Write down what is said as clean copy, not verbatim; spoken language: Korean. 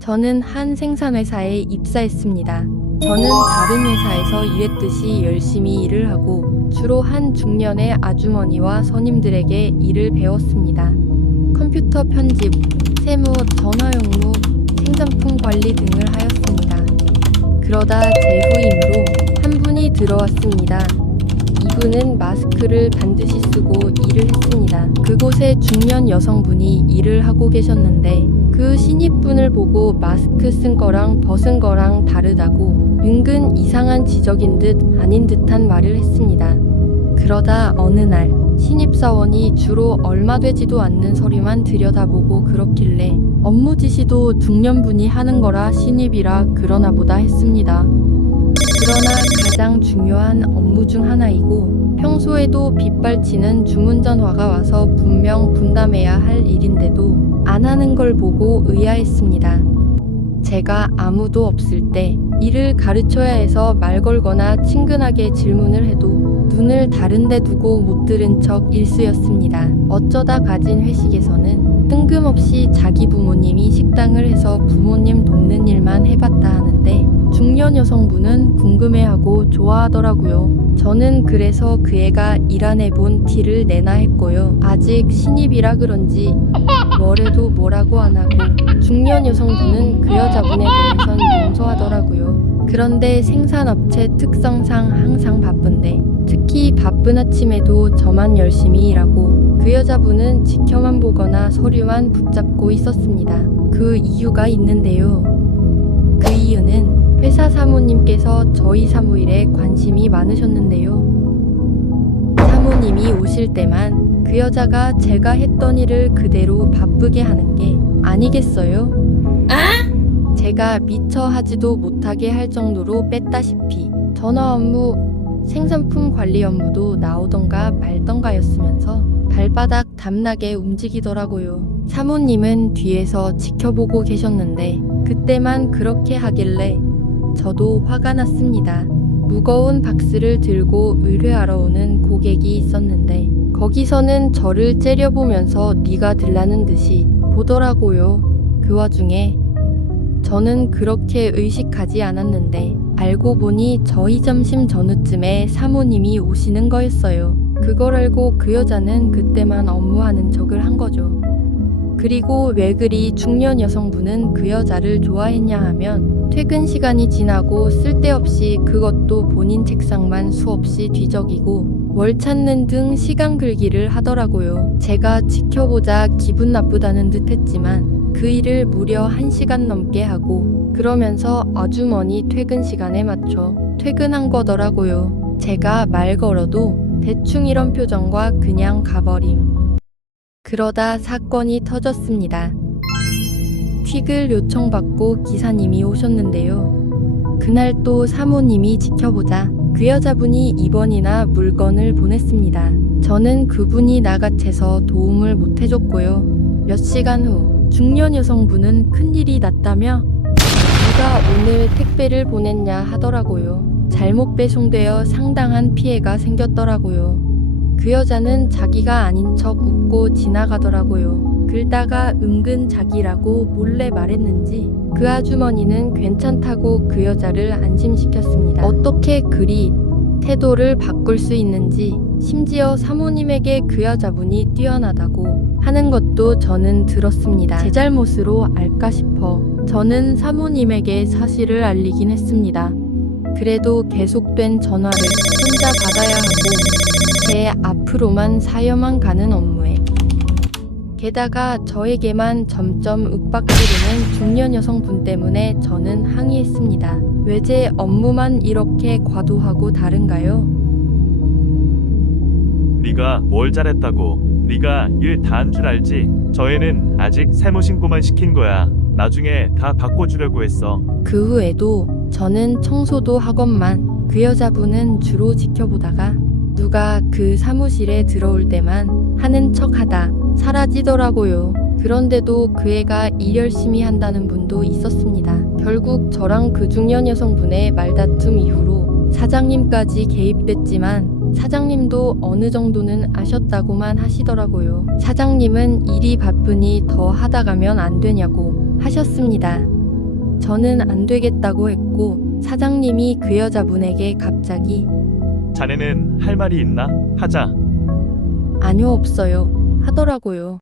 저는 한 생산회사에 입사했습니다. 저는 다른 회사에서 일했듯이 열심히 일을 하고 주로 한 중년의 아주머니와 선임들에게 일을 배웠습니다. 컴퓨터 편집, 세무, 전화 용무, 생산품 관리 등을 하였습니다. 그러다 제 후임으로 한 분이 들어왔습니다. 이분은 마스크를 반드시 쓰고 일을 했습니다. 그곳에 중년 여성분이 일을 하고 계셨는데 그 신입분을 보고 마스크 쓴 거랑 벗은 거랑 다르다고 은근 이상한 지적인 듯 아닌 듯한 말을 했습니다. 그러다 어느 날 신입사원이 주로 얼마 되지도 않는 서류만 들여다보고 그렇길래 업무 지시도 중년분이 하는 거라 신입이라 그러나 보다 했습니다. 그러나 가장 중요한 업무 중 하나이고 평소에도 빗발치는 주문 전화가 와서 분명 분담해야 할 일인데도 안 하는 걸 보고 의아했습니다. 제가 아무도 없을 때 일을 가르쳐야 해서 말 걸거나 친근하게 질문을 해도 눈을 다른 데 두고 못 들은 척 일쑤였습니다. 어쩌다 가진 회식에서는 뜬금없이 자기 부모님이 식당을 해서 부모님 돕는 일만 해봤다 하는데 중년 여성분은 궁금해하고 좋아하더라고요. 저는 그래서 그 애가 일 안 해본 티를 내나 했고요. 아직 신입이라 그런지 뭐래도 뭐라고 안 하고 중년 여성분은 그 여자분에 대해선 용서하더라고요. 그런데 생산업체 특성상 항상 바쁜데 특히 바쁜 아침에도 저만 열심히 일하고 그 여자분은 지켜만 보거나 서류만 붙잡고 있었습니다. 그 이유가 있는데요. 그 이유는 회사 사모님께서 저희 사무일에 관심이 많으셨는데요. 사모님이 오실 때만 그 여자가 제가 했던 일을 그대로 바쁘게 하는 게 아니겠어요? 제가 미처 하지도 못하게 할 정도로 뺐다시피 전화 업무, 생산품 관리 업무도 나오던가 말던가였으면서 발바닥 담나게 움직이더라고요. 사모님은 뒤에서 지켜보고 계셨는데 그때만 그렇게 하길래 저도 화가 났습니다. 무거운 박스를 들고 의뢰하러 오는 고객이 있었는데 거기서는 저를 째려보면서 네가 들라는 듯이 보더라고요. 그 와중에 저는 그렇게 의식하지 않았는데 알고 보니 저희 점심 전후쯤에 사모님이 오시는 거였어요. 그걸 알고 그 여자는 그때만 업무하는 척을 한 거죠. 그리고 왜 그리 중년 여성분은 그 여자를 좋아했냐 하면 퇴근 시간이 지나고 쓸데없이 그것도 본인 책상만 수없이 뒤적이고 뭘 찾는 등 시간 끌기를 하더라고요. 제가 지켜보자 기분 나쁘다는 듯 했지만 그 일을 무려 1시간 넘게 하고 그러면서 아주머니 퇴근 시간에 맞춰 퇴근한 거더라고요. 제가 말 걸어도 대충 이런 표정과 그냥 가버림. 그러다 사건이 터졌습니다. 퀵을 요청받고 기사님이 오셨는데요. 그날 또 사모님이 지켜보자 그 여자분이 2번이나 물건을 보냈습니다. 저는 그분이 나같아서 도움을 못 해줬고요. 몇 시간 후 중년 여성분은 큰일이 났다며 누가 오늘 택배를 보냈냐 하더라고요. 잘못 배송되어 상당한 피해가 생겼더라고요. 그 여자는 자기가 아닌 척 웃고 지나가더라고요. 글다가 은근 자기라고 몰래 말했는지 그 아주머니는 괜찮다고 그 여자를 안심시켰습니다. 어떻게 그리 태도를 바꿀 수 있는지 심지어 사모님에게 그 여자분이 뛰어나다고 하는 것도 저는 들었습니다. 제 잘못으로 알까 싶어 저는 사모님에게 사실을 알리긴 했습니다. 그래도 계속된 전화를 혼자 받아야 하고 제 앞으로만 사여만 가는 업무에 게다가 저에게만 점점 윽박지르는 중년 여성분 때문에 저는 항의했습니다. 왜 제 업무만 이렇게 과도하고 다른가요? 네가 뭘 잘했다고. 네가 일 다 한 줄 알지? 저 애는 아직 세무신고만 시킨 거야. 나중에 다 바꿔주려고 했어. 그 후에도 저는 청소도 하건만 그 여자분은 주로 지켜보다가 누가 그 사무실에 들어올 때만 하는 척하다 사라지더라고요. 그런데도 그 애가 일 열심히 한다는 분도 있었습니다. 결국 저랑 그 중년 여성분의 말다툼 이후로 사장님까지 개입됐지만 사장님도 어느 정도는 아셨다고만 하시더라고요. 사장님은 일이 바쁘니 더 하다 가면 안 되냐고 하셨습니다. 저는 안 되겠다고 했고 사장님이 그 여자분에게 갑자기 자네는 할 말이 있나? 하자. 아니요 없어요 하더라고요.